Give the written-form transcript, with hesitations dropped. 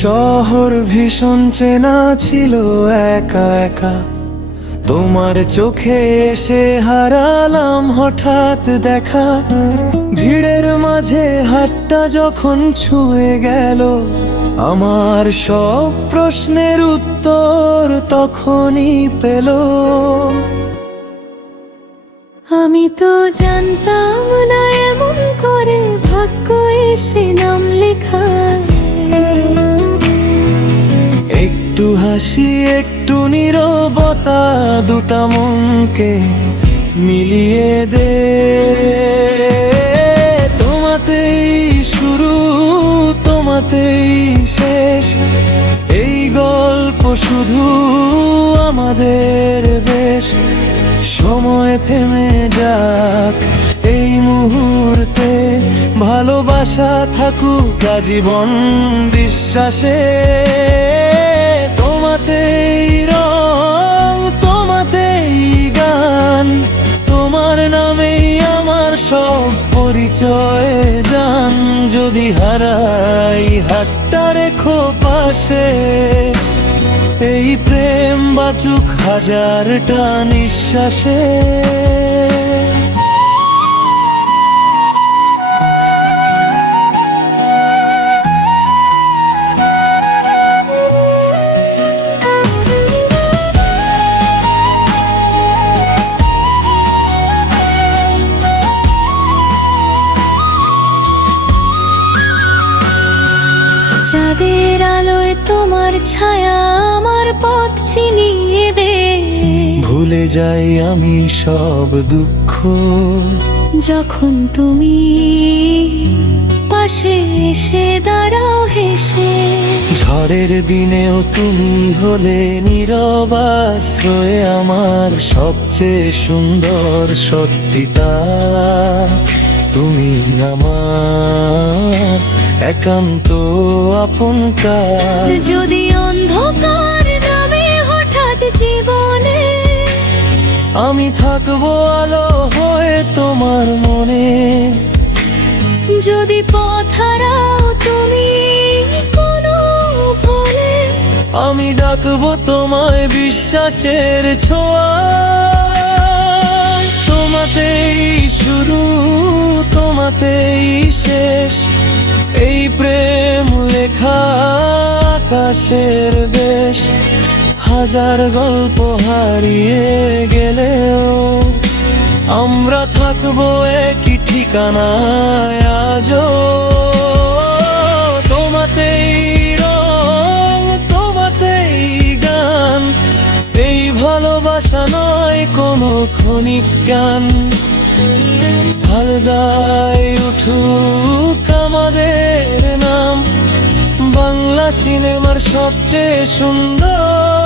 শহর ভীষণ চেনা ছিল একা একা, তোমার চোখে এসে হারালাম হঠাৎ দেখা। ভিড়ের মাঝে হাতটা যখন ছুঁয়ে গেল, আমার সব প্রশ্নের উত্তর তখনই পেল। আমি তো জানতাম না এমন করে ভাগ্য এসে নাম লেখা। একটু হাসি একটু নীরবতা, দুটা মনকে মিলিয়ে দে। তোমাতেই শুরু তোমাতেই শেষ, এই গল্প শুধু আমাদের বেশ। সময় থেমে যাক এই মুহূর্তে, ভালোবাসা থাকুক আজীবন বিশ্বাসে। তোমাতেই রং তোমাতেই গান, তোমার নামেই আমার সব পরিচয় জান। যদি হারাই হাতটা রেখো পাশে, এই প্রেম বাঁচুক হাজারটা নিঃশ্বাসে। চাঁদের আলোয় তোমার ছায়া আমার পথ চিনিয়ে দে। ভুলে যাই আমি সব দুঃখ, যখন তুমি পাশে এসে দাঁড়াও হেসে। ঝড়ের দিনেও তুমি হলে নীরব আশ্রয়, আমার সবচেয়ে সুন্দর সত্যিটা। তুমি আমার একান্ত আপনকার। যদি অন্ধকার নামে হঠাৎ জীবনে, আমি থাকবো আলো হয়ে তোমার মনে। যদি পথ হারাও তুমি কোনো ভুলে, আমি ডাকবো তোমায় বিশ্বাসের ছোঁয়ায়। তোমাতেই শুরু তোমাতেই শেষ, এই প্রেম লেখা আকাশের দেশ। হাজার গল্প হারিয়ে গেলেও আমরা থাকবো একই ঠিকানায় আজও। তোমাতেই রং তোমাতেই গান, এই ভালোবাসা নয় কোনো ক্ষণিক গান। হালদায় উঠুক আমাদের নাম, বাংলা সিনেমার সবচেয়ে সুন্দর